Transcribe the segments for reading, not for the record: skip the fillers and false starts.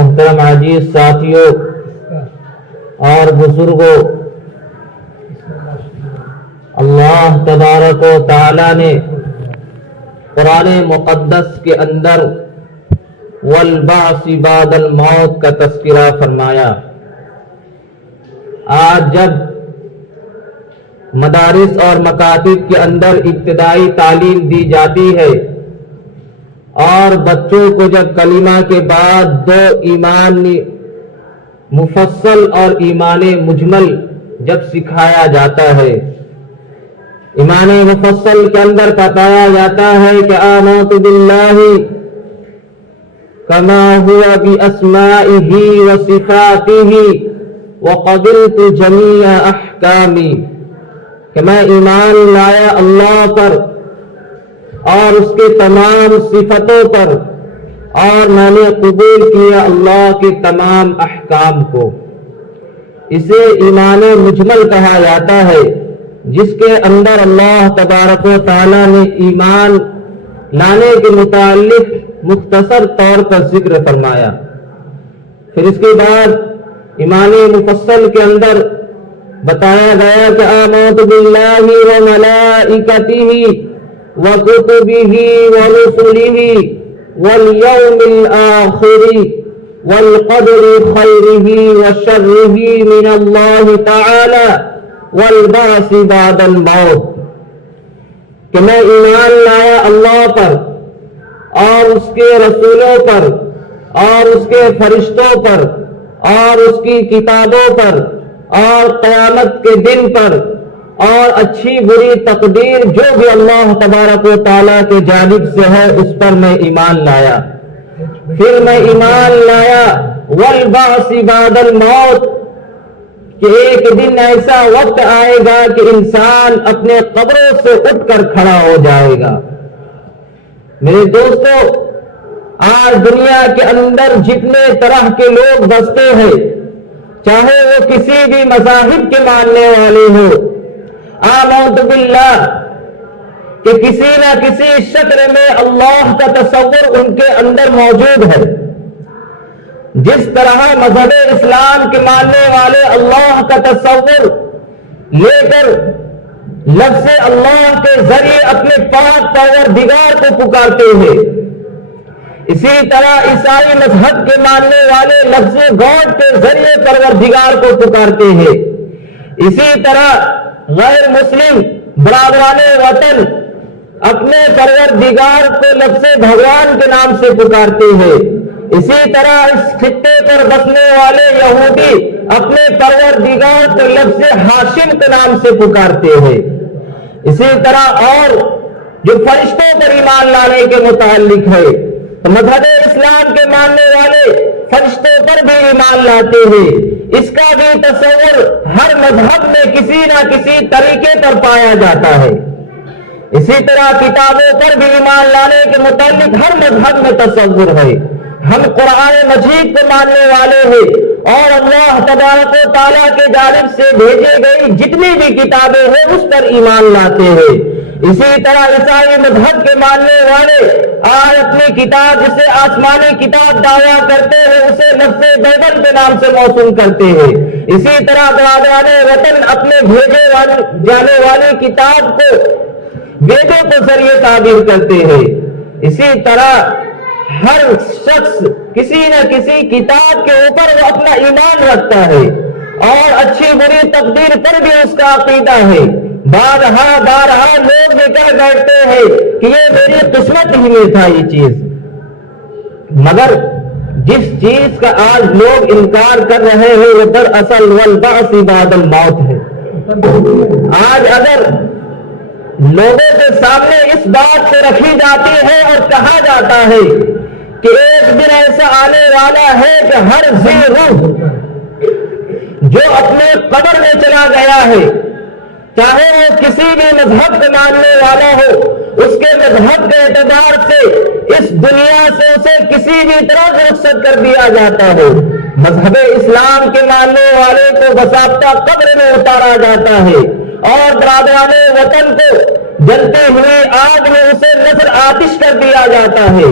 محترم عزیز ساتھیوں اور بزرگوں، اللہ تبارک و تعالی نے قرآن مقدس کے اندر والبعث بعد الموت کا تذکرہ فرمایا۔ آج جب مدارس اور مکاتب کے اندر ابتدائی تعلیم دی جاتی ہے اور بچوں کو جب کلمہ کے بعد دو ایمان مفصل اور ایمان مجمل جب سکھایا جاتا ہے، ایمان مفصل کے اندر بتایا جاتا ہے کہ آمنت باللہ کما ہوا باسمائہ وصفاتہ وقبلت جمیع احکامی، کہ میں ایمان لایا اللہ پر اور اس کے تمام صفتوں پر، اور میں نے قبول کیا اللہ کے تمام احکام کو۔ اسے ایمان مجمل کہا جاتا ہے، جس کے اندر اللہ تبارک و تعالی نے ایمان لانے کے متعلق مختصر طور پر ذکر فرمایا۔ پھر اس کے بعد ایمان مفصل کے اندر بتایا گیا کہ آمنت باللہ وملائکتہ وکتبہ ورسلہ والیوم الآخر والقدر خیرہ وشرہ من اللہ تعالی والبعث بعد الموت، کہ میں ایمان لایا اللہ پر اور اس کے رسولوں پر اور اس کے فرشتوں پر اور اس کی کتابوں پر اور قیامت کے دن پر اور اچھی بری تقدیر جو بھی اللہ تبارک و تعالیٰ کے جانب سے ہے اس پر میں ایمان لایا۔ پھر میں ایمان لایا والبعث بعد الموت، کہ ایک دن ایسا وقت آئے گا کہ انسان اپنے قبروں سے اٹھ کر کھڑا ہو جائے گا۔ میرے دوستو، آج دنیا کے اندر جتنے طرح کے لوگ بستے ہیں، چاہے وہ کسی بھی مذاہب کے ماننے والے ہوں، آمنت باللہ کہ کسی نہ کسی شکل میں اللہ کا تصور ان کے اندر موجود ہے۔ جس طرح مذہب اسلام کے ماننے والے اللہ کا تصور لے کر لفظ اللہ کے ذریعے اپنے پاک پروردگار کو پکارتے ہیں، اسی طرح عیسائی مذہب کے ماننے والے لفظ گاڈ کے ذریعے پروردگار کو پکارتے ہیں، اسی طرح غیر مسلم برادران وطن اپنے پروردگار کو لفظ بھگوان کے نام سے پکارتے ہیں، اسی طرح اس خطے پر بسنے والے یہودی اپنے پروردگار کو لفظ ہاشم کے نام سے پکارتے ہیں، اسی طرح اور جو فرشتوں پر ایمان لانے کے متعلق ہے تو مذہب اسلام کے ماننے والے فرشتوں پر بھی ایمان لاتے ہیں۔ اس کا بھی تصور ہر مذہب میں کسی نہ کسی طریقے پر پایا جاتا ہے۔ اسی طرح کتابوں پر بھی ایمان لانے کے متعلق ہر مذہب میں تصور ہے۔ ہم قرآن مجید کو ماننے والے ہیں اور اللہ تبارک و تعالیٰ کے جانب سے بھیجے گئی جتنی بھی کتابیں ہیں اس پر ایمان لاتے ہیں۔ اسی طرح عیسائی مذہب کے ماننے والے آج اپنی کتاب جسے آسمانی کتاب دعویٰ کرتے ہیں اسے لفظ بائبل کے نام سے موسوم کرتے ہیں۔ اسی طرح برادران وطن اپنے بھیجے جانے والی کتاب کو ویدوں کے ذریعے تعبیر کرتے ہیں۔ اسی طرح ہر شخص کسی نہ کسی کتاب کے اوپر وہ اپنا ایمان رکھتا ہے اور اچھی بری تقدیر پر بھی اس کا عقیدہ ہے۔ بارہا لوگ یہ کہہ بیٹھتے ہیں کہ یہ میری قسمت ہی میں تھا یہ چیز، مگر جس چیز کا آج لوگ انکار کر رہے ہیں وہ دراصل والبعث بعد الموت ہے۔ آج اگر لوگوں کے سامنے اس بات کو رکھی جاتی ہے اور کہا جاتا ہے کہ ایک دن ایسا آنے والا ہے کہ ہر ذی روح جو اپنے قبر میں چلا گیا ہے، چاہے وہ کسی بھی مذہب کو ماننے والا ہو، اس کے مذہب کے اعتبار سے اس دنیا سے اسے کسی بھی طرح سے رخصت کر دیا جاتا ہے۔ مذہب اسلام کے ماننے والے کو باضابطہ قبر میں اتارا جاتا ہے اور برادران وطن کو جلتی ہوئی آگ میں اسے نظر آتش کر دیا جاتا ہے۔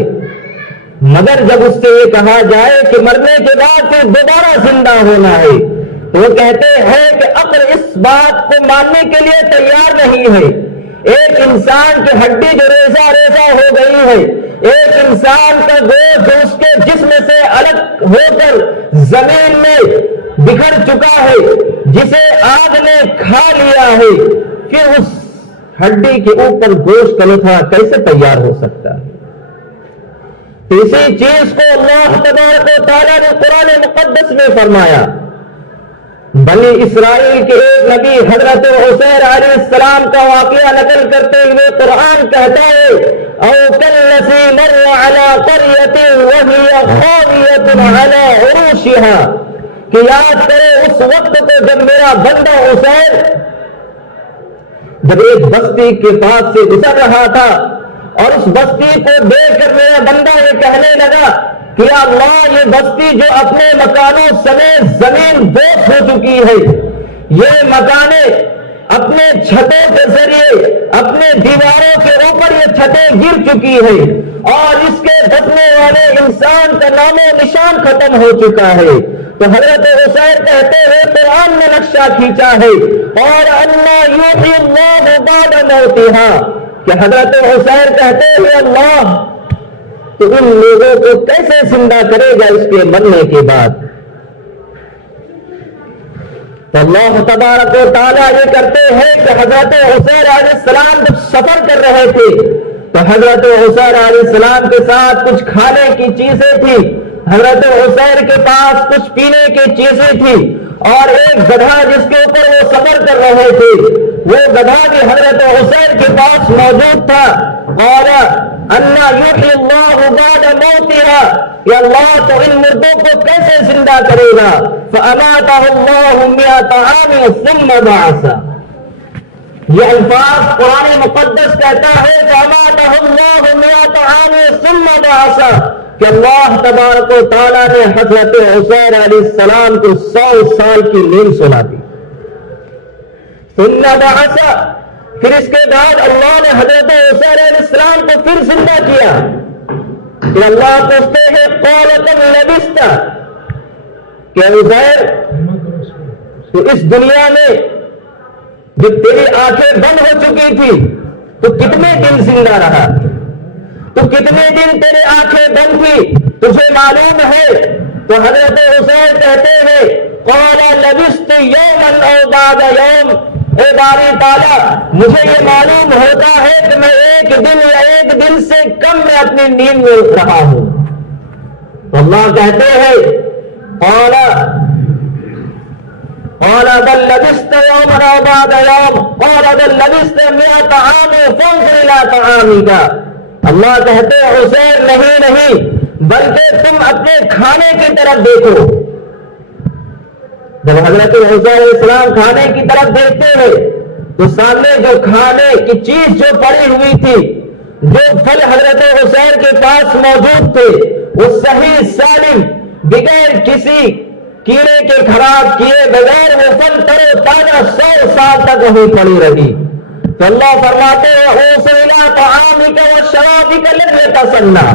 مگر جب اس سے یہ کہا جائے کہ مرنے کے بعد پھر دوبارہ زندہ ہونا ہے تو وہ کہتے ہیں کہ عقل اس بات کو ماننے کے لیے تیار نہیں ہے۔ ایک انسان کی ہڈی جو ریزہ ریزہ ہو گئی ہے، ایک انسان کا گوشت جو اس کے جسم سے الگ ہو کر زمین میں بکھر چکا ہے، جسے آگ نے کھا لیا ہے، پھر اس ہڈی کے اوپر گوشت کا لوتھڑا کیسے تیار ہو سکتا ہے؟ اسی چیز کو اللہ تبارک و تعالیٰ نے قرآن مقدس میں فرمایا۔ بنی اسرائیل کے ایک نبی حضرت عزیر علیہ السلام کا واقعہ نقل کرتے ہوئے قرآن کہتا ہے او کالذی مر علی قریۃ وہی خاویۃ علی عروشها، کہ یاد کرے اس وقت کو جب میرا بندہ عزیر جب ایک بستی کے پاس سے گزر رہا تھا اور اس بستی کو دیکھ کر میرا بندہ یہ کہنے لگا کہ یا اللہ یہ بستی جو اپنے مکانوں سمیت زمین بوس ہو چکی ہے، یہ مکانیں اپنے چھتوں کے ذریعے اپنے دیواروں کے اوپر یہ چھتیں گر چکی ہے اور اس کے بسنے والے انسان کا نام و نشان ختم ہو چکا ہے۔ تو حضرت عزیر کہتے ہیں قرآن نے نقشہ کھینچا ہے اور انا یحیی اللہ بعد موتها، کہ حضرت عزیر کہتے ہیں اللہ تو ان لوگوں کو کیسے زندہ کرے گا اس کے مرنے کے بعد؟ تو اللہ تبارک و تعالیٰ یہ کرتے ہیں کہ حضرت عزیر علیہ السلام جب سفر کر رہے تھے تو حضرت عزیر علیہ السلام کے ساتھ کچھ کھانے کی چیزیں تھی، حضرت عزیر کے پاس کچھ پینے کی چیزیں تھی، اور ایک گدھا جس کے اوپر وہ سفر کر رہے تھے وہ گدھا بھی حضرت عزیر کے پاس موجود تھا۔ اور انا یحیی اللہ بعد موتها، یا اللہ تو ان مردوں کو کیسے زندہ کرے گا؟ فاماتہ اللہ 100 عام ثم بعثہ، یہ الفاظ قرآن مقدس کہتا ہے فاماتہ اللہ 100 عام ثم بعثہ، کہ اللہ تبارک و تعالیٰ نے حضرت عزیر علیہ السلام کو 100 سال کی نیند سنا دی۔ ثم بعثہ، پھر اس کے بعد اللہ نے حضرت عزیر علیہ السلام کو پھر زندہ کیا۔ کہ اللہ پوچھتے ہیں قال کم لبثت، کہ عزیر تو اس دنیا میں جب تیری آنکھیں بند ہو چکی تھی تو کتنے دن زندہ رہا؟ تو کتنے دن تیرے آنکھیں بند تھی تجھے معلوم ہے؟ تو حضرت عزیر کہتے ہیں قال لبثت یوما او بعد یوم، اے باری تعالیٰ مجھے یہ معلوم ہوتا ہے کہ میں ایک دن یا ایک دن سے کم میں اپنی نیند میں اٹھ رہا ہوں۔ تو اللہ کہتے ہیں قال بل لبثت یوما او بعد یوم قال بل لبثت 100 عام فانظر الى طعامک، اللہ کہتے ہیں عزیر نہیں بلکہ تم اپنے کھانے کی طرف دیکھو۔ جب حضرت عزیر علیہ السلام کھانے کی طرف دیکھتے ہیں تو سامنے جو کھانے کی چیز جو پڑی ہوئی تھی، جو پھل حضرت عزیر کے پاس موجود تھے، وہ صحیح سالم بغیر کسی کیڑے کے خراب کیے بغیر وہ پھل ترو تازہ 100 سال تک وہیں پڑی رہی۔ تو اللہ فرماتے ہیں اوصل الی طعامک وشرابک لن یتسنى،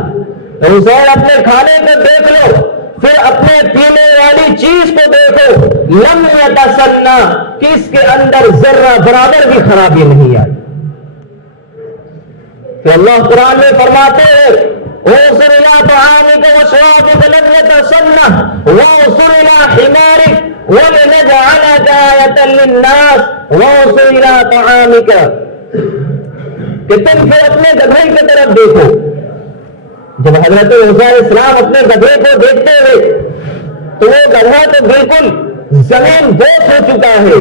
عزیر اپنے کھانے کو دیکھ لو پھر اپنے پینے والی چیز کو دیکھو، لم یتسنى، کہ اس کے اندر ذرہ برابر بھی خرابی نہیں آئی۔ کہ اللہ قرآن میں فرماتے ہیں اوصل الی طعامک وشرابک لن یتسنى واوصل الی حمارک ولنجعلک آیۃ للناس واوصل الی طعامک، کہ تم پھر اپنے گدھے کی طرف دیکھو۔ جب حضرت عزیر علیہ السلام اپنے گدھے کو دیکھتے ہوئے تو وہ گدھا تو بالکل زمین بوس ہو چکا ہے،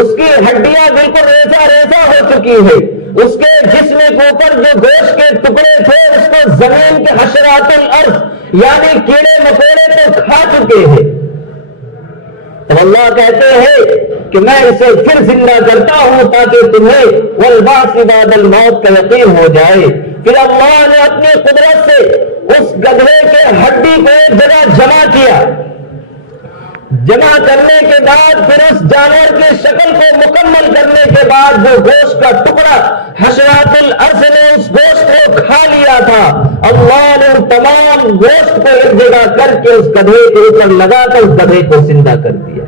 اس کی ہڈیاں بالکل ریزہ ریزہ ہو چکی ہے، اس کے جسم کے اوپر جو گوشت کے ٹکڑے تھے اس کو زمین کے حشرات الارض یعنی کیڑے مکوڑے تو کھا چکے ہیں۔ تو اللہ کہتے ہیں کہ میں اسے پھر زندہ کرتا ہوں تاکہ تمہیں والبعث بعد الموت کا یقین ہو جائے۔ پھر اللہ نے اپنی قدرت سے اس گدھے کے ہڈی کو ایک جگہ جمع کیا، جمع کرنے کے بعد پھر اس جانور کی شکل کو مکمل کرنے کے بعد جو گوشت کا ٹکڑا حشرات الارض نے اس گوشت کو کھا لیا تھا، اللہ نے ان تمام گوشت کو ایک جگہ کر کے اس گدھے کے اوپر لگا کر اس گدھے کو زندہ کر دیا۔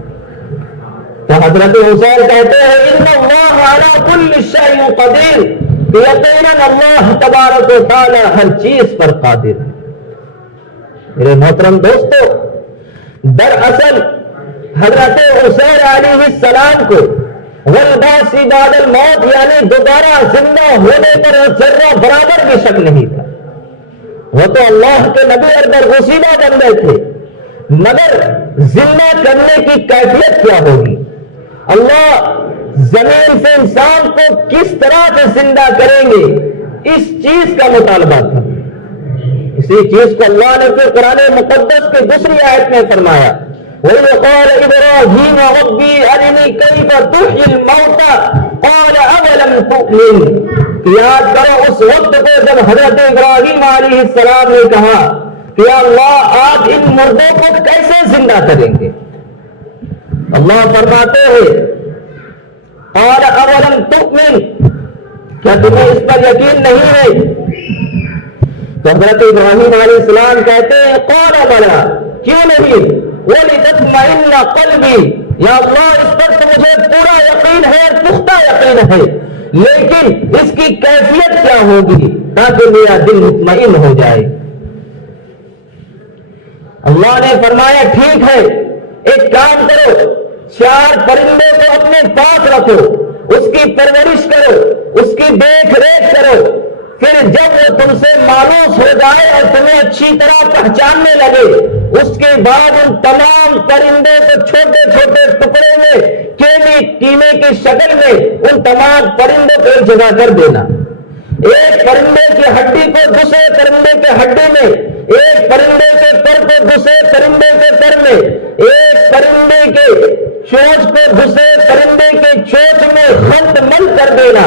تو حضرت حسین کہتے ہیں ان اللہ علی کل شیء قدیر، یقیناً اللہ تبارک و تعالی ہر چیز پر قادر ہے۔ میرے محترم دوستو، دراصل حضرت حسین علیہ السلام کو والبعث بعد الموت یعنی دوبارہ زندہ ہونے پر ذرہ برابر بھی شک نہیں تھا۔ وہ تو اللہ کے نبی اندر غصیبہ بندے تھے، مگر زندہ کرنے کی کیفیت کیا ہوگی؟ اللہ زمین سے انسان کو کس طرح سے زندہ کریں گے، اس چیز کا مطالبہ تھا۔ اسی چیز کو اللہ نے پھر قرآن مقدس کی دوسری آیت میں فرمایا، وَإِذْ قَالَ إِبْرَاهِيمُ رَبِّي أَرِنِي كَيْفَ تُحْيِي الْمَوْتَىٰ قَالَ أَوَلَمْ تُؤْمِنْ۔ یاد کرو اس وقت کو جب حضرت ابراہیم علیہ السلام نے کہا کہ اللہ آپ ان مردوں کو کیسے زندہ کریں گے؟ اللہ فرماتے ہیں قَالَ أَوَلَمْ تُؤْمِنْ، کیا تمہیں اس پر یقین نہیں ہے؟ تو حضرت ابراہیم علیہ السلام کہتے ہیں قَالَ بَلَىٰ، کیوں نہیں؟ وَلِتَطْمَئِنَّ قَلْبِي، یا اللہ اس پر تو مجھے پورا یقین ہے اور پختہ یقین ہے، لیکن اس کی کیفیت کیا ہوگی تاکہ میرا دل مطمئن ہو جائے۔ اللہ نے فرمایا ٹھیک ہے، ایک کام کرو، 4 پرندے کو اپنے پاس رکھو، اس کی پرورش کرو، اس کی دیکھ ریکھ کرو، پھر جب وہ تم سے مانوس ہو جائے اور تمہیں اچھی طرح پہچاننے لگے، اس کے بعد ان تمام پرندوں کو چھوٹے چھوٹے ٹکڑے میں کیمے کی شکل میں ان تمام پرندوں کو ایک جگہ کر دینا۔ ایک پرندے کی ہڈی کو دوسرے پرندے کے ہڈی میں، ایک پرندے کے پر کو دوسرے پرندے کے پر میں، ایک پرندے کے چونچ کو دوسرے پرندے کے چونچ میں خند مند کر دینا۔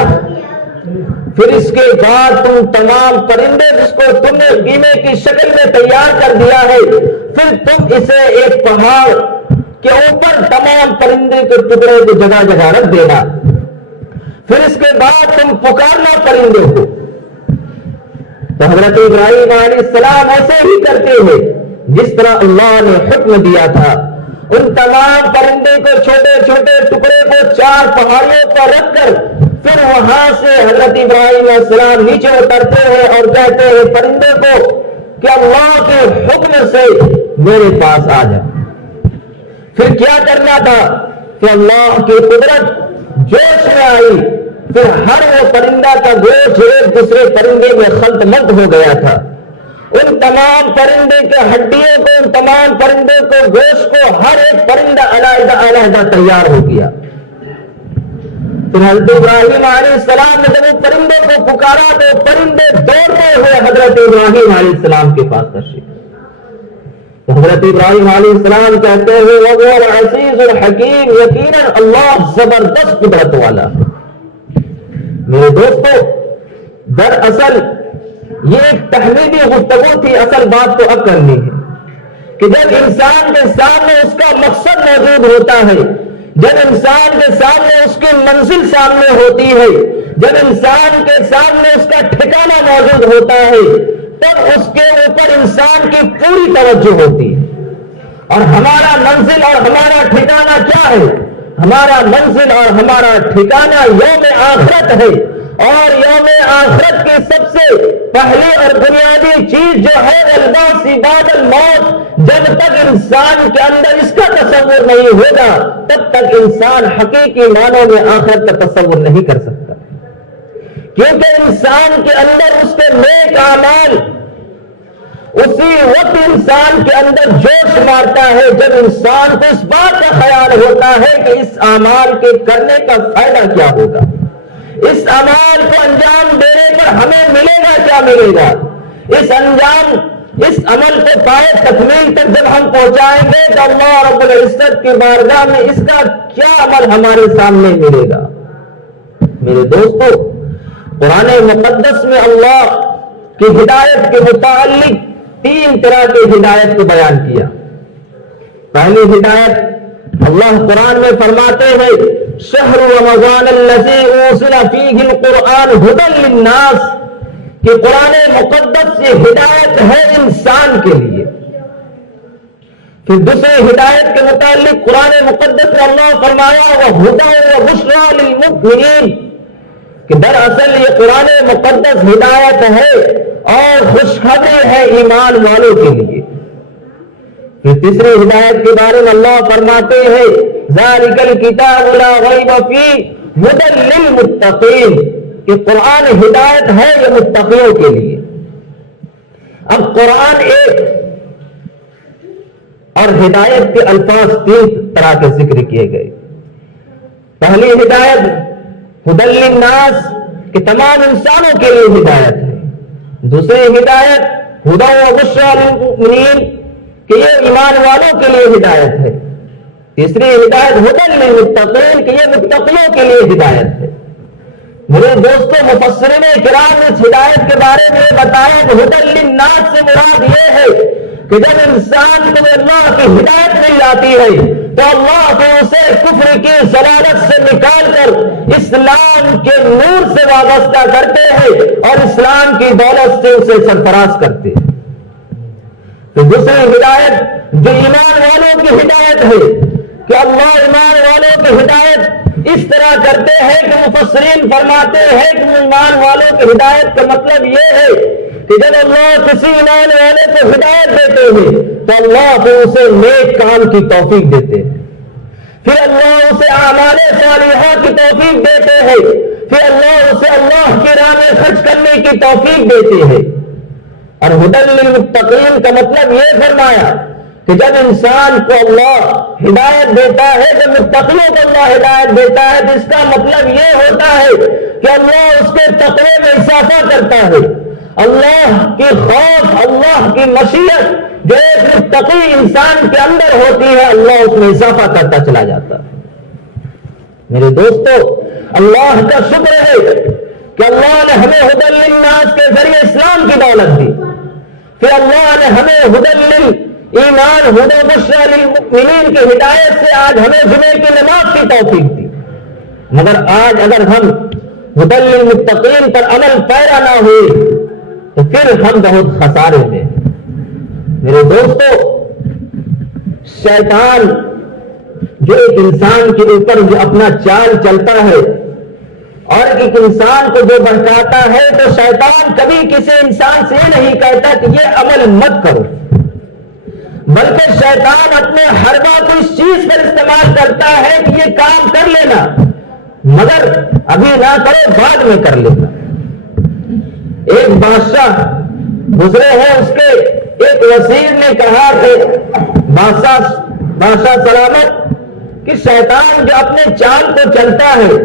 پھر اس کے بعد تم تمام پرندے جس کو تم نے کیمے کی شکل میں تیار کر دیا ہے، پھر تم اسے ایک پہاڑ کے اوپر تمام پرندے کے ٹکڑے کو جگہ جگہ رکھ دینا۔ پھر اس کے بعد تم پکارنا پرندے کو۔ تو حضرت ابراہیم علیہ السلام ایسے ہی کرتے ہیں جس طرح اللہ نے حکم دیا تھا۔ ان تمام پرندے کو چھوٹے چھوٹے ٹکڑے کو 4 پہاڑیوں پر رکھ کر پھر وہاں سے حضرت ابراہیم علیہ السلام نیچے اترتے ہیں اور کہتے ہیں پرندے کو کہ اللہ کے حکم سے میرے پاس آ جا۔ پھر کیا کرنا تھا کہ اللہ کی قدرت جوش میں آئی، پھر ہر وہ پرندہ کا گوشت ایک دوسرے پرندے میں خلط ملط ہو گیا تھا۔ ان تمام پرندے کے ہڈیوں کو، ان تمام پرندے کو گوشت کو ہر ایک پرندہ علیحدہ علیحدہ تیار ہو گیا۔ پھر حضرت ابراہیم علیہ السلام نے جب پرندے کو پکارا تو پرندے دوڑتے ہوئے حضرت ابراہیم علیہ السلام کے پاس تشریف۔ تو حضرت ابراہیم علیہ السلام کہتے ہیں وَهُوَ الْعَزِيزُ الْحَكِيمُ، یقیناً اللہ زبردست قدرت والا ہے۔ میرے دوستو، دراصل یہ ایک تحمیدی گفتگو تھی، اصل بات تو اب کرنی ہے کہ جب انسان کے سامنے اس کا مقصد موجود ہوتا ہے، جب انسان کے سامنے اس کی منزل سامنے ہوتی ہے، جب انسان کے سامنے اس کا ٹھکانہ موجود ہوتا ہے، تب اس کے اوپر انسان کی پوری توجہ ہوتی ہے۔ اور ہمارا منزل اور ہمارا ٹھکانہ کیا ہے؟ ہمارا منزل اور ہمارا ٹھکانہ یوم آخرت ہے، اور یوم آخرت کی سب سے پہلی اور بنیادی چیز جو ہے البعث بعد الموت، جب تک انسان کے اندر اس کا تصور نہیں ہوگا تب تک انسان حقیقی معنوں میں آخرت کا تصور نہیں کر سکتا، کیونکہ انسان کے اندر اس کے نیک اعمال اسی وقت انسان کے اندر جوش مارتا ہے جب انسان کو اس بات کا خیال ہوتا ہے کہ اس اعمال کے کرنے کا فائدہ کیا ہوگا، اس اعمال کو انجام دینے پر ہمیں ملے گا کیا ملے گا، اس عمل کو پائے تکمیل تک جب ہم پہنچائیں گے تو اللہ رب العزت کی بارگاہ میں اس کا کیا عمل ہمارے سامنے ملے گا۔ میرے دوستو، قرآن مقدس میں اللہ کی ہدایت کے متعلق 3 طرح کی ہدایت کو بیان کیا۔ پہلی ہدایت اللہ قرآن میں فرماتے ہیں شہر رمضان الذی انزل فیہ القرآن ھدی للناس، کہ قرآن مقدس یہ ہدایت ہے انسان کے لیے۔ پھر دوسرے ہدایت کے متعلق قرآن مقدس میں اللہ فرمایا وہدی وبشریٰ للمؤمنین، کہ دراصل یہ قرآن مقدس ہدایت ہے اور خوشخبری ہے ایمان والوں کے لیے۔ پھر تیسری ہدایت کے بارے میں اللہ فرماتے ہیں ذالک الکتاب لا ریب فیہ ھدی للمتقین، کہ قرآن ہدایت ہے یہ متقیوں کے لیے۔ اب قرآن ایک اور ہدایت کے الفاظ تین طرح کے ذکر کیے گئے۔ پہلی ہدایت ھدی للناس، کہ تمام انسانوں کے لیے ہدایت ہے۔ دوسری ہدایت ھدی وبشریٰ للمؤمنین، کہ یہ ایمان والوں کے لیے ہدایت ہے۔ تیسری ہدایت ھدی للمتقین، کہ یہ متقیوں کے لیے ہدایت ہے۔ میرے دوستوں، مفسرین کرام نے اس ہدایت کے بارے میں بتایا کہ ھدی للناس سے مراد یہ ہے کہ جب انسان کو اللہ کی ہدایت مل جاتی ہے تو اللہ کو اسے کفر کی ضلالت سے نکال کر اسلام کے نور سے وابستہ کرتے ہیں اور اسلام کی دولت سے اسے سرفراز کرتے ہیں۔ تو دوسری ہدایت جو ایمان والوں کی ہدایت ہے، کہ اللہ ایمان والوں کی ہدایت اس طرح کرتے ہیں کہ مفسرین فرماتے ہیں کہ ایمان والوں کی ہدایت کا مطلب یہ ہے کہ جب اللہ کسی ایمان والے کو ہدایت دیتے ہیں تو اللہ پھر اسے نیک کام کی توفیق دیتے ہیں، پھر اللہ اسے اعمال صالحہ کی توفیق دیتے ہیں، پھر اللہ اسے اللہ کی راہ میں خرچ کرنے کی توفیق دیتے ہیں۔ اور ھدی للمتقین کا مطلب یہ فرمایا کہ جب انسان کو اللہ ہدایت دیتا ہے، جب متقیوں کو اللہ ہدایت دیتا ہے تو اس کا مطلب یہ ہوتا ہے کہ اللہ اس کے تقوی میں اضافہ کرتا ہے۔ اللہ کی خوف، اللہ کی مشیت جو ایک متقی انسان کے اندر ہوتی ہے، اللہ اس میں اضافہ کرتا چلا جاتا ہے۔ میرے دوستو، اللہ کا شکر ہے کہ اللہ نے ہمیں ھدی للناس کے ذریعے اسلام کی دولت دی، پھر اللہ نے ہمیں ھدی ایمان ھدی وبشریٰ للمؤمنین کی ہدایت سے آج ہمیں جمعے کی نماز کی توفیق دی۔ مگر آج اگر ہم ھدی للمتقین پر عمل پیرا نہ ہوئے تو پھر ہم بہت خسارے میں۔ میرے دوستو، شیطان جو ایک انسان کے اوپر جو اپنا چال چلتا ہے اور ایک انسان کو جو بہکاتا ہے، تو شیطان کبھی کسی انسان سے یہ نہیں کہتا کہ یہ عمل مت کرو، بلکہ شیطان اپنے حربہ کو اس چیز پر استعمال کرتا ہے کہ یہ کام کر لینا، مگر ابھی نہ کرو، بعد میں کر لینا۔ ایک بادشاہ گزرے ہیں، اس کے ایک وزیر نے کہا کہ بادشاہ سلامت، کہ شیطان جو اپنے چال کو چلتا ہے،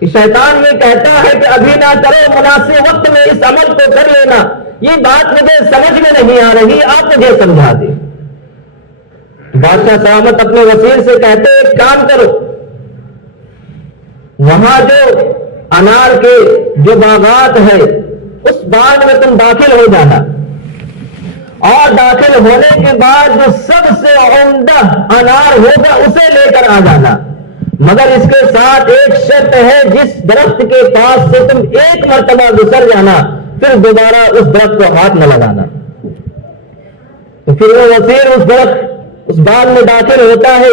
کہ شیطان یہ کہتا ہے کہ ابھی نہ کرو، مناسب وقت میں اس عمل کو کر لینا، یہ بات مجھے سمجھ میں نہیں آ رہی، آپ مجھے سمجھا دیں۔ بادشاہ سلامت اپنے وزیر سے کہتے ایک کام کرو، وہاں جو انار کے جو باغات ہے اس باغ میں تم داخل ہو جانا، اور داخل ہونے کے بعد جو سب سے عمدہ انار ہوگا اسے لے کر آ جانا، مگر اس کے ساتھ ایک شرط ہے، جس درخت کے پاس سے تم ایک مرتبہ گزر جانا پھر دوبارہ اس درخت کو ہاتھ نہ لگانا۔ تو پھر وہ وزیر اس باغ میں داخل ہوتا ہے،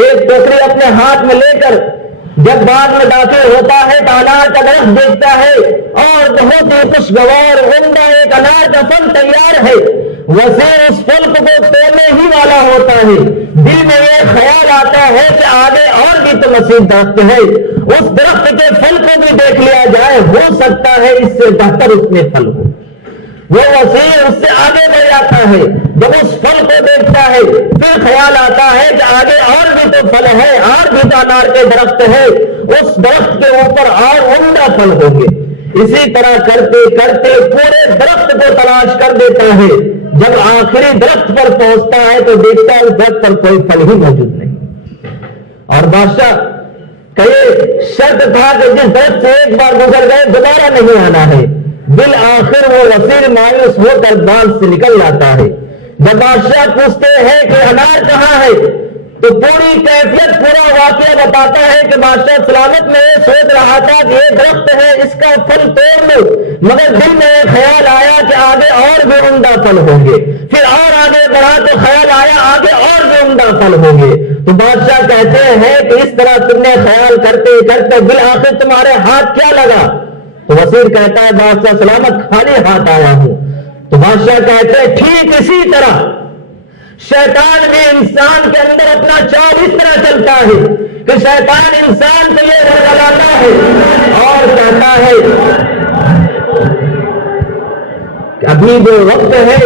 ایک ٹوکری اپنے ہاتھ میں لے کر جب باغ میں داخل ہوتا ہے تو انار کا درخت دیکھتا ہے اور بہت ہی خوشگوار عمدہ ایک انار کا پھل تیار ہے۔ وزیر اس پھل کو توڑنے ہی والا ہوتا ہے، دل میں یہ خیال آتا ہے کہ آگے اور بھی تو مزید درخت ہے، اس درخت کے پھل کو بھی دیکھ لیا جائے، ہو سکتا ہے اس سے بہتر اس میں پھل ہو۔ وہ وزیر اس سے آگے بڑھ جاتا ہے، جب اس پھل کو دیکھتا ہے پھر خیال آتا ہے کہ آگے اور بھی تو پھل ہے، اور بھی تو انار کے درخت ہے، اس درخت کے اوپر اور عمدہ پھل ہوں گے۔ اسی طرح کرتے کرتے پورے درخت کو تلاش کر دیتا ہے، جب آخری درخت پر پہنچتا ہے تو دیکھتا ہے اس درخت پر کوئی پھل ہی موجود نہیں۔ اور بادشاہ کا یہ شرط تھا کہ جس درخت سے ایک بار گزر گئے دوبارہ نہیں آنا ہے۔ بالآخر وہ وزیر مایوس ہو کر باغ سے نکل جاتا ہے۔ جب بادشاہ پوچھتے ہیں کہ انار کہاں ہے تو پوری کیفیت پورا واقعہ بتاتا ہے کہ بادشاہ سلامت میں سوچ رہا تھا کہ یہ درخت ہے اس کا پھل توڑ لوں، مگر دل میں خیال آیا کہ آگے اور بھی عمدہ پھل ہوں گے، پھر اور آگے بڑھا تو خیال آیا آگے اور بھی عمدہ پھل ہوں گے۔ تو بادشاہ کہتے ہیں کہ اس طرح تم نے خیال کرتے کرتے بالآخر تمہارے ہاتھ کیا لگا؟ تو وزیر کہتا ہے بادشاہ سلامت خالی ہاتھ آیا ہوں۔ تو بادشاہ کہتے ہیں ٹھیک اسی طرح شیطان بھی انسان کے اندر اپنا چال اس طرح چلتا ہے کہ شیطان انسان کو یہ ورگلاتا ہے اور کہتا ہے کہ ابھی جو وقت ہے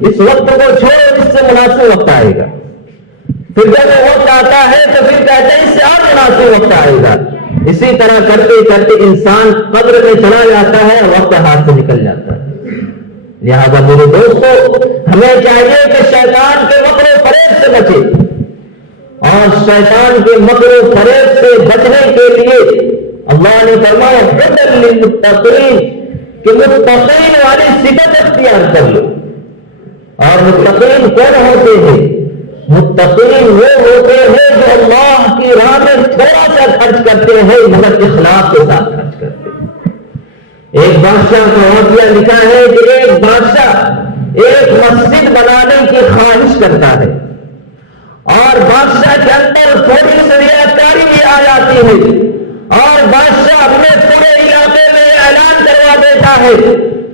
اس وقت کو چھوڑو، اس سے مناسب وقت آئے گا۔ پھر جب وہ وقت آتا ہے تو پھر کہتے ہیں اس سے اور مناسب وقت آئے گا۔ اسی طرح کرتے کرتے انسان قبر میں چلا جاتا ہے اور وقت ہاتھ سے نکل جاتا ہے۔ لہذا میرے دوستو ہمیں چاہیے کہ شیطان کے مکر و فریب سے بچے، اور شیطان کے مکر و فریب سے بچنے کے لیے اللہ نے فرمایا ہدی للمتقین کہ متقین والی صفت اختیار کر لو۔ اور متقین کون ہوتے ہیں؟ متقین وہ ہوتے ہیں جو اللہ کی راہ میں تھوڑا سا خرچ کرتے ہیں مگر اخلاص کے ساتھ خرچ کرتے ہیں۔ ایک بادشاہ کا واقعہ لکھا ہے کہ ایک بادشاہ ایک مسجد بنانے کی خواہش کرتا ہے، اور بادشاہ کے اندر تھوڑی سی ریاکاری بھی آ جاتی ہے، اور بادشاہ اپنے پورے علاقے میں اعلان کروا دیتا ہے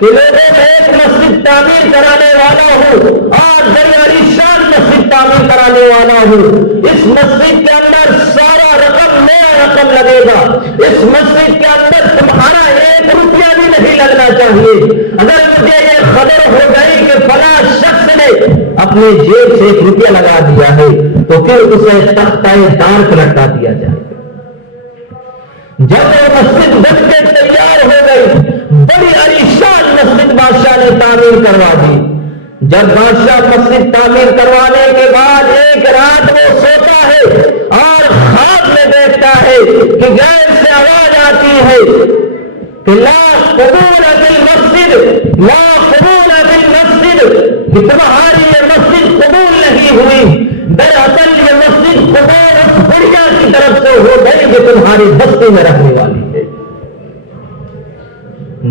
کہ لوگوں میں ایک مسجد تعمیر کرانے والا ہوں اور بڑی عالیشان مسجد تعمیر کرانے والا ہوں۔ اس مسجد کے اندر سارا رقم نیا رقم لگے گا، اس مسجد کے اندر تمہارا ایک روپیہ بھی نہیں لگنا چاہیے۔ اگر مجھے یہ خبر ہو گئی کہ فلاں شخص نے اپنے جیب سے ایک روپیہ لگا دیا ہے تو پھر اسے تختہ دار پر لٹکا دیا جائے۔ جب وہ مسجد بن کے تیار ہو گئی، بڑی عالیشان مسجد بادشاہ نے تعمیر کروا دی۔ جب بادشاہ مسجد تعمیر کروانے کے بعد ایک رات وہ سوتا ہے اور خواب میں دیکھتا ہے کہ غیر سے آواز آتی ہے کہ لا قبول بالمسجد، لا قبول بالمسجد، کہ تمہاری یہ مسجد قبول نہیں ہوئی۔ دراصل یہ مسجد قبول اس بڑھیا کی طرف سے ہو گئی جو تمہاری بستی میں رہنے والی ہے۔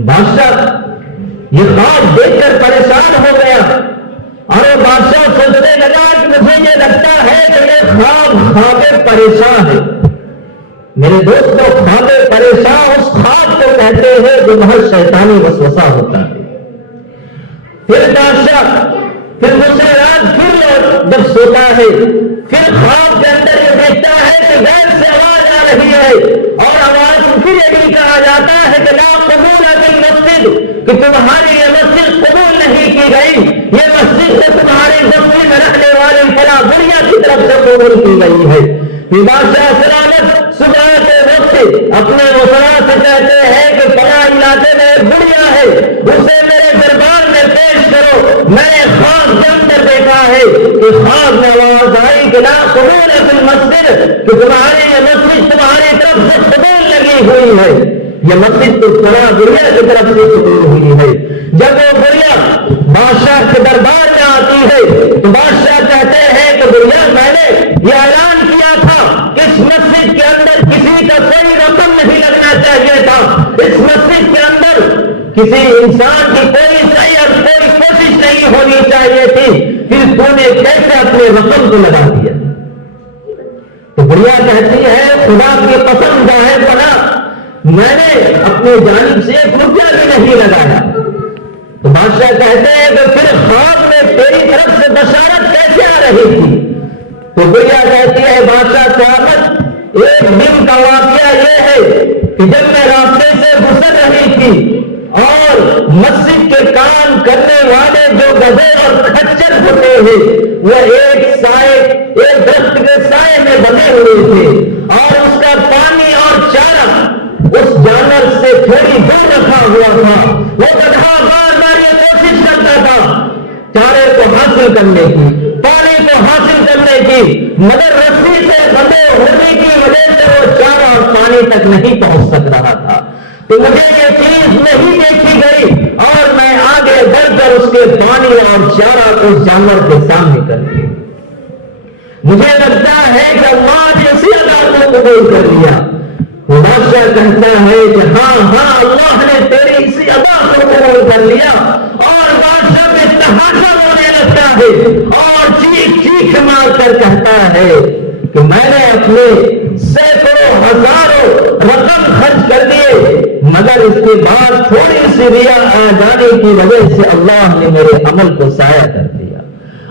بادشاہ یہ خواب دیکھ کر پریشان ہو گیا، اور وہ بادشاہ سوچنے لگا کہ مجھے یہ لگتا ہے کہ یہ خواب پریشان ہے۔ میرے دوستوں خواب پریشان اس خواب کو کہتے ہیں جو محض شیطانی وسوسہ ہوتا ہے۔ پھر بادشاہ پھر دوسری رات پھر جب سوتا ہے، پھر خواب کے اندر یہ دیکھتا ہے کہ غیر سے آواز آ رہی ہے، اور آواز پھر یہی کہا جاتا ہے کہ لا قبول بالمسجد، کہ تمہاری یہ مسجد قبول نہیں کی گئی، یہ مسجد سے تمہاری بستی میں رکھنے والے فلاں بڑھیا کی طرف سے قبول کی گئی ہے۔ بادشاہ سلامت صبح کے وقت اپنے وزراء سے کہتے ہیں کہ فلاں علاقے میں ایک بڑھیا ہے، اسے میرے دربار میں پیش کرو۔ میں نے خواب کے اندر دیکھا ہے کہ خواب میں آواز آئی کہ لا قبول بالمسجد، کہ تمہاری یہ مسجد تمہاری طرف سے قبول لگی ہوئی ہے، یہ مسجد تو فلاں بڑھیا کی طرف سے قبول ہوئی ہے۔ جب وہ بڑھیا بادشاہ کے دربار میں آتی ہے تو بادشاہ کہتے ہیں کہ بڑھیا میں نے یہ اعلان کیا تھا کہ اس مسجد کے اندر کسی کا کوئی رقم نہیں لگنا چاہیے تھا، اس مسجد کے اندر کسی انسان کی کوئی صحیح اور کوئی کوشش نہیں ہونی چاہیے تھی، پھر تو نے کیسے اپنے رقم کو لگا دیا؟ تو بڑھیا کہتی ہے خدا کی قسم ظاہر بنا میں نے اپنے جانب سے ایک روپیہ بھی نہیں لگایا۔ تو بادشاہ کہتے ہیں کہ پھر خواب میں تیری طرف سے بشارت کیسے آ رہی تھی؟ تو بڑھیا کہتی ہے بادشاہ صاحب ایک دن کا واقعہ یہ ہے کہ جب میں راستے سے گزر رہی تھی اور مسجد کے کام کرنے والے جو گدھے اور کھچر ہوتے ہیں وہ ایک درخت کے سائے میں بنے ہوئے تھے، اور اس کا پانی اور چارہ اس جانور سے تھوڑی دور رکھا ہوا تھا۔ وہ گدھا بار بار یہ کوشش کرتا تھا چارے کو حاصل کرنے کی، پانی کو حاصل کرنے کی، مگر رسی سے بندھے ہونے کی وجہ سے وہ چارہ اور پانی تک نہیں پہنچ سک رہا تھا۔ تو مجھے یہ چیز نہیں دیکھی گئی اور میں آگے بڑھ کر اس کے پانی اور چارہ کو جانور کے سامنے کر دی۔ مجھے لگتا ہے کہ اللہ نے اسی ادا کو قبول کر لیا۔ بادشاہ کہتا ہے کہ ہاں اللہ نے تیری اسی ادا کو قبول کر لیا، اور بادشاہ میں تحاشا ہونے لگتا ہے اور چیخ مار کر کہتا ہے کہ میں نے اپنے سینکڑوں ہزاروں رقم خرچ کر دیے، مگر اس کے بعد تھوڑی سی ریا آ جانے کی وجہ سے اللہ نے میرے عمل کو ضائع کر دیا،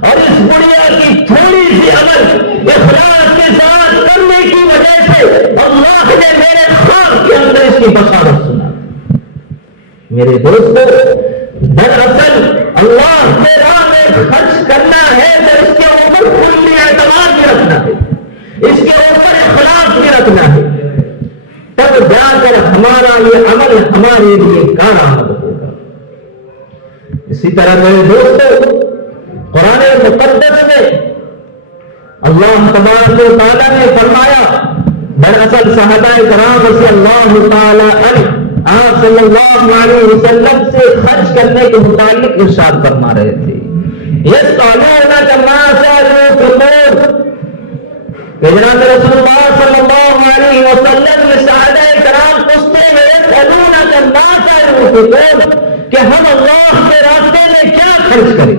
اور اس بڑیا کی تھوڑی سی عمل اخلاص کے ساتھ کرنے کی وجہ سے اللہ نے میرے خواب کے اندر اس کی بشارت سنا۔ میرے دوستو، دراصل اللہ کے راہ میں خرچ کرنا ہے تو اس کے اوپر کلی اعتماد بھی رکھنا ہے، اس کے اوپر اخلاص بھی رکھنا ہے، تب جا کر ہمارا یہ عمل ہمارے لیے کارآمد ہوگا۔ اسی طرح میرے دوستو، قرآن مقدس میں اللہ تبارک و تعالیٰ نے فرمایا، دراصل صحابہ کرام رضی اللہ تعالیٰ عنہ آپ صلی اللہ علیہ وسلم سے خرچ کرنے کے متعلق ارشاد فرما رہے تھے، یسألونک ماذا ينفقون، کہ جناب رسول اللہ صلی اللہ علیہ وسلم نے صحابہ کرام پوچھتے ہیں یسألونک ماذا ينفقون، کہ ہم اللہ کے راستے میں کیا خرچ کریں؟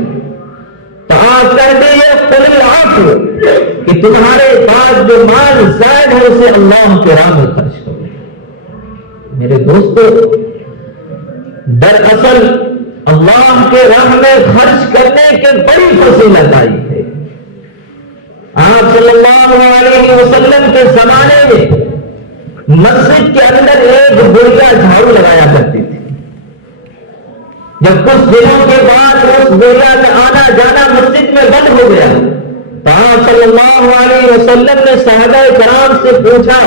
تو آپ کہتے ہیں قل العفو، کہ تمہارے پاس جو مال زائد ہے اسے اللہ کے راہ میں خرچ کرو۔ میرے دوستو، دراصل اللہ کے راہ میں خرچ کرنے کے بڑی فضیلت آئی ہے۔ آپ صلی اللہ علیہ وسلم کے زمانے میں مسجد کے اندر ایک بڑھیا جھاڑو لگایا کرتی تھی، جب کچھ دنوں کے بعد اس بڑھیا کا آنا جانا مسجد میں بند ہو گیا تو آپ صلی اللہ علیہ وسلم نے صحابہ کرام سے پوچھا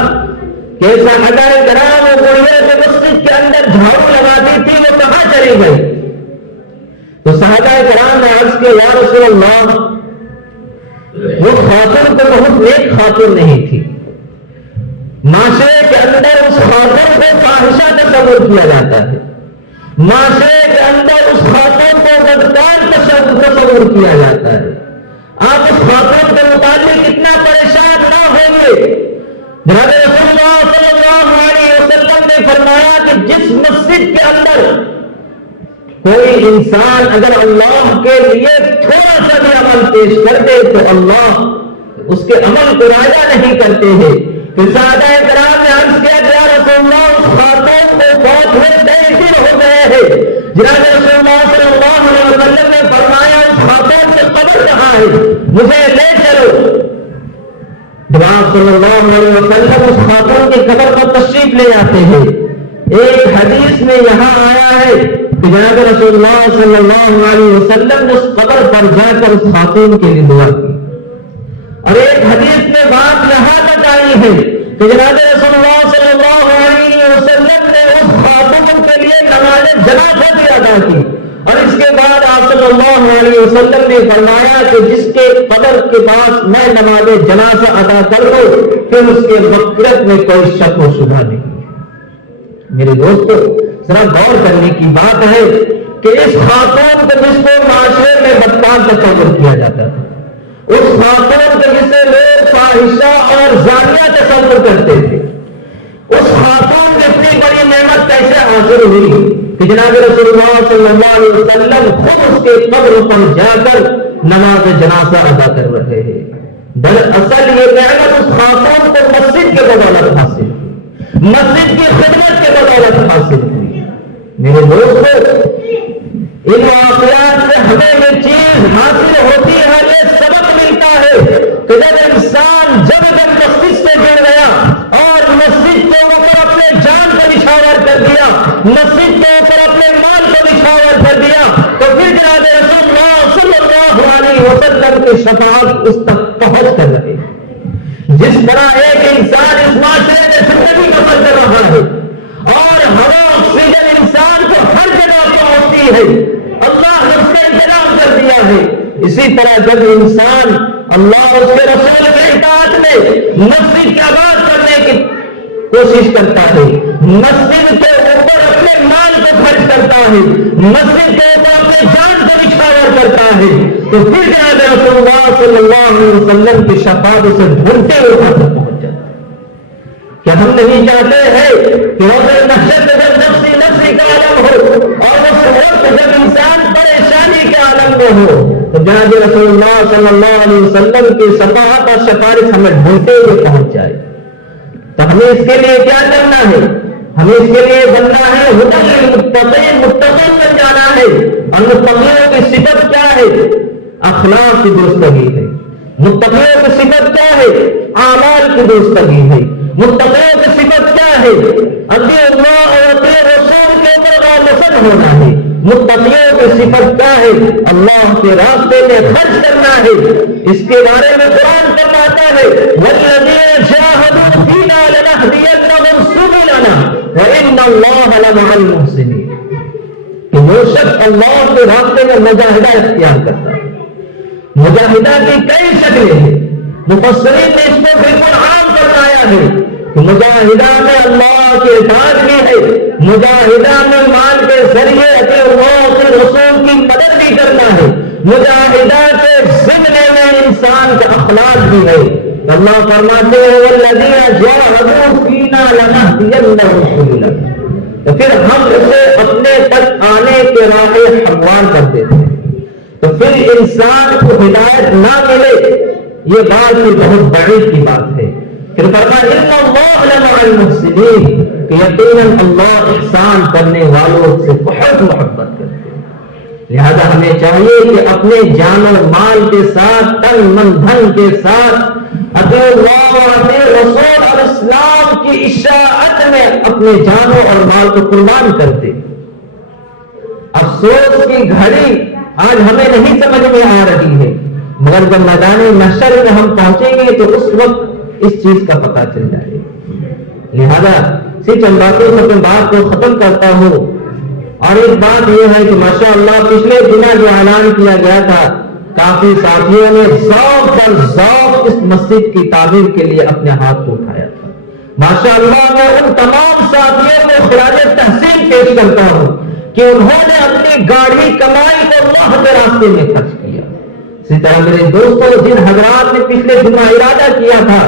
کہ صحابہ کرام وہ بڑھیا جو مسجد کے اندر جھاڑو لگاتی تھی وہ کہاں چلی گئی؟ تو صحابہ کرام نے عرض کیا یا رسول اللہ، وہ خاتون تو بہت نیک خاتون نہیں تھی، معاشرے کے اندر اس خاتون کو فاحشہ تصور کیا جاتا ہے، معاشرے کے اندر اس خاتون کو بدکار تصور کیا جاتا ہے، آپ اس خاتون کے متعلق اتنا پریشان نہ ہوئے۔ جناب رسول اللہ صلی اللہ علیہ وسلم نے فرمایا کہ جس مسجد کے اندر کوئی انسان اگر اللہ کے لیے تھوڑا سا بھی عمل پیش کرتے تو اللہ اس کے عمل کو راجا نہیں کرتے ہیں۔ پھر صحابہ کرام نے عرض کیا کہ یا رسول اللہ، اس خاتون کو بہت ہوئے 23 دن ہو گئے ہیں۔ جناب رسول اللہ صلی اللہ علیہ وسلم نے فرمایا اس خاتون کی قبر کہاں ہے، مجھے لے چلو۔ جب آپ صلی اللہ علیہ وسلم اس خاتون کی قبر پر تشریف لے آتے ہیں، ایک حدیث میں یہاں آیا ہے کہ جناب رسول اللہ صلی اللہ علیہ وسلم نے اس قبر پر جا کر اس خاتون کے لیے دعا کی، اور ایک حدیث میں بات یہاں تک آئی ہے کہ جناب رسول اللہ صلی اللہ علیہ وسلم نے اس خاتون کے لیے نماز جنازہ بھی ادا کی، اور اس کے بعد آپ صلی اللہ علیہ وسلم نے فرمایا کہ جس کے قبر کے پاس میں نماز جنازہ ادا کر دوں پھر اس کے مغفرت میں کوئی شک و شبہ نہیں۔ میرے دوستو، ذرا غور کرنے کی بات ہے کہ اس خاتون کو جس کو معاشرے میں بدکار تصور کیا جاتا تھا، اس خاتون کو جسے لوگ فاحشہ اور زانیہ تصور کرتے تھے، اس خاتون کو اتنی بڑی نعمت کیسے حاصل ہوئی کہ جناب رسول اللہ صلی اللہ علیہ وسلم خود اس کے قبر پر جا کر نماز جنازہ ادا کر رہے ہیں؟ دراصل یہ نعمت اس خاتون کو مسجد کے بدولت حاصل ہوئی، مسجد کی خدمت کے بدولت حاصل ہوئی۔ میرے دوستو، ان واقعات سے ہمیں یہ چیز حاصل ہوتی ہے، یہ سبق ملتا ہے کہ جب انسان جب مسجد سے جڑ گیا اور مسجد کے اوپر اپنے جان کو نچھاور کر دیا، مسجد کے اوپر اپنے مال کو نچھاور کر دیا، تو پھر جناب رسول اللہ صلی اللہ علیہ وسلم کی شفاعت اس تک پہنچ کر رہے۔ جس طرح ایک انسان اس معاشرے میں زندگی بسر کر رہا ہے اور ہوا آکسیجن انسان کو ہر جگہ پہنچتی ہے، اللہ نے اس کا انتظام کر دیا ہے، اسی طرح جب انسان اللہ اور اس کے رسول کی اطاعت میں مسجد کی آباد کرنے کی کوشش کرتا ہے، مسجد کے اوپر اپنے مال کو خرچ کرتا ہے، مسجد کے اوپر اپنے جان کو نچھاور کرتا ہے، تو پھر جناب رسول اللہ صلی اللہ علیہ وسلم کی شفاعت سے ڈھونڈتے ہوئے وہاں تک پہنچ جاتے ہیں۔ کیا ہم نہیں چاہتے ہیں کہ روز محشر جب نفسی نفسی کا عالم ہو اور اس وقت جب انسان پریشانی کے عالم میں ہو تو جناب رسول اللہ صلی اللہ علیہ وسلم کی شفاعت اور سفارش ہمیں ڈھونڈتے ہوئے پہنچ جائے؟ تو ہمیں اس کے لیے کیا کرنا ہے؟ ہمیں اس کے لیے بننا ہے ہدی للمتقین، متقین بن جانا ہے۔ اور متقیوں کی صفت کیا ہے؟ اخلاق کی درستگی ہے۔ متقیوں کی صفت کیا ہے؟ اعمال کی درستگی ہے۔ متقیوں کی صفت کیا ہے؟ اطیع اللہ اور اطیع رسول کے اوپر غالب ہونا ہے۔ متقیوں کی صفت کیا ہے؟ اللہ کے راستے میں خرچ کرنا ہے۔ اس کے بارے میں قرآن فرماتا ہے والذین جاہدوا فینا لنہدینہم سبلنا وَإِنَّ اللَّهَ لَمَعَ الْمُحْسِنِينَ، کہ وہ شخص اللہ کے راستے میں مجاہدہ اختیار کرتا ہے۔ مجاہدہ کی کئی شکلیں ہیں، مفسرین نے اس کو بالکل عام فرمایا ہے کہ مجاہدہ میں اللہ کے اطاعت بھی ہے، مجاہدہ میں مال کے ذریعے اطیع اللہ کے رسول کی مدد بھی کرنا ہے، مجاہدہ کے ضمن میں انسان کا اخلاق بھی ہے۔ اللہ فرماتے ہیں والذین جاہدوا فینا لنہدینہم سبلنا، تو پھر ہم اسے اپنے تک آنے کے راہ ہموار کر دیتے ہیں۔ تو پھر انسان کو ہدایت نہ ملے یہ بات بھی بہت بڑی کی بات ہے۔ پھر فرمایا ان اللہ لمع المحسنین، کہ یقیناً اللہ احسان کرنے والوں سے بہت محبت کرتے ہیں۔ لہذا ہمیں چاہیے کہ اپنے جان و مال کے ساتھ، تن من دھن کے ساتھ اطیع اللہ اور اطیع رسول اور اسلام کی اشاعت میں اپنے جانوں اور مال کو قربان کر دے۔ افسوس کی گھڑی آج ہمیں نہیں سمجھ میں آ رہی ہے، مگر جب میدان محشر میں ہم پہنچیں گے تو اس وقت اس چیز کا پتہ چل جائے گا۔ لہذا اسی چند باتوں سے اپنی بات کو ختم کرتا ہوں۔ اور ایک بات یہ ہے کہ ماشاءاللہ پچھلے دنوں جو اعلان کیا گیا تھا، کافی ساتھیوں نے ذوق پر ذوق اس مسجد کی تعمیر کے لیے اپنے ہاتھ کو اٹھایا تھا۔ ماشاءاللہ میں ان تمام ساتھیوں کو خراج تحسین پیش کرتا ہوں کہ انہوں نے اپنی گاڑی کمائی کو اللہ کے راستے میں خرچ کیا۔ اسی طرح میرے دوستوں، جن حضرات نے پچھلے دنوں ارادہ کیا تھا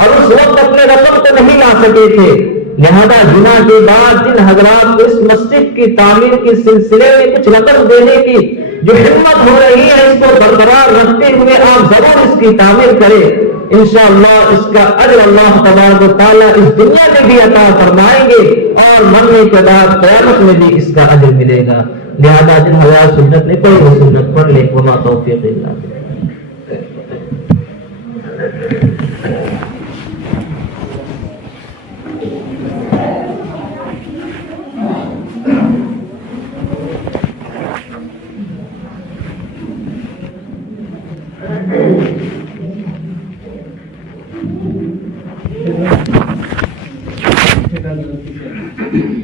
اور اس وقت اپنے رقم تو نہیں لا سکے تھے، لہذا جمعہ کے بعد جن حضرات کو اس مسجد کی تعمیر کے سلسلے میں کچھ رقم دینے کی جو ہمت ہو رہی ہے، اس کو برقرار رکھتے ہوئے آپ ضرور اس کی تعمیر کریں۔ انشاءاللہ اس کا اجر اللہ تبارک و تعالیٰ اس دنیا میں بھی عطا فرمائیں گے اور مرنے کے بعد قیامت میں بھی اس کا اجر ملے گا۔ لہذا جن حضرات سنت نہیں پڑھی وہ سنت پڑھ لیں۔ وما توفیق الا باللہ۔ Gracias.